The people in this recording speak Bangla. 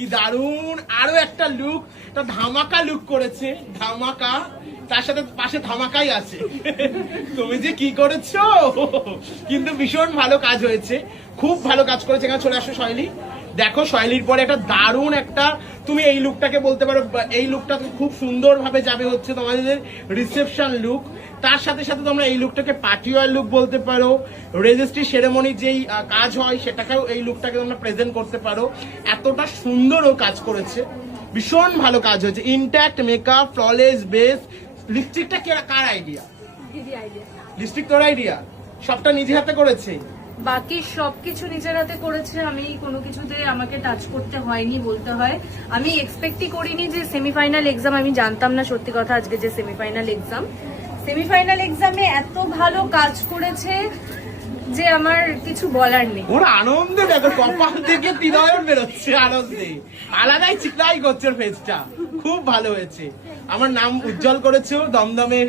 কি দারুণ আরো একটা লুক, একটা ধামাকা লুক করেছে, ধামাকা, তার সাথে পাশে ধামাকাই আছে। তুমি যে কি করেছো, কিন্তু ভীষণ ভালো কাজ হয়েছে, খুব ভালো কাজ করেছে। এখানে চলে আসো শৈলী, দেখো শৈলীর পরে একটা দারুণ একটা, তুমি এই লুকটাকে বলতে পারো, এই লুকটা খুব সুন্দর ভাবে যাবে হচ্ছে তোমাদের রিসেপশন লুক। তার সাথে সাথে তোমরা এই লুকটাকে পার্টি ওয়্যার লুক বলতে পারো, রেজিস্ট্রি সেরেমনি যেই কাজ হয় সেটাকেও এই লুকটাকে তোমরা প্রেজেন্ট করতে পারো। এতটা সুন্দর ও কাজ করেছে, ভীষণ ভালো কাজ হয়েছে, ইনট্যাক্ট মেকআপ, ফ্ললেস বেস। লিপস্টিকটা কার আইডিয়া? লিপস্টিক তোর আইডিয়া? সবটা নিজে হাতে করেছে? বাকি সবকিছু নিজের হাতে করেছে, আমি কোনো কিছুতে আমাকে টাচ করতে হয়নি বলতে হয়। আমি এক্সপেক্টই করিনি যে সেমিফাইনাল এক্সাম, আমি জানতাম না সত্যি কথা আজকে যে সেমিফাইনাল এক্সামে এত ভালো কাজ করেছে যে আমার কিছু বলার নেই। ওর আনন্দ দেখো, কপাল থেকে তিনয়ন বেরোচ্ছে আনন্দে, আলাদাই চিকলাই করছে ফেসটা, খুব ভালো হয়েছে। আমার নাম উজ্জ্বল করেছো দমদমের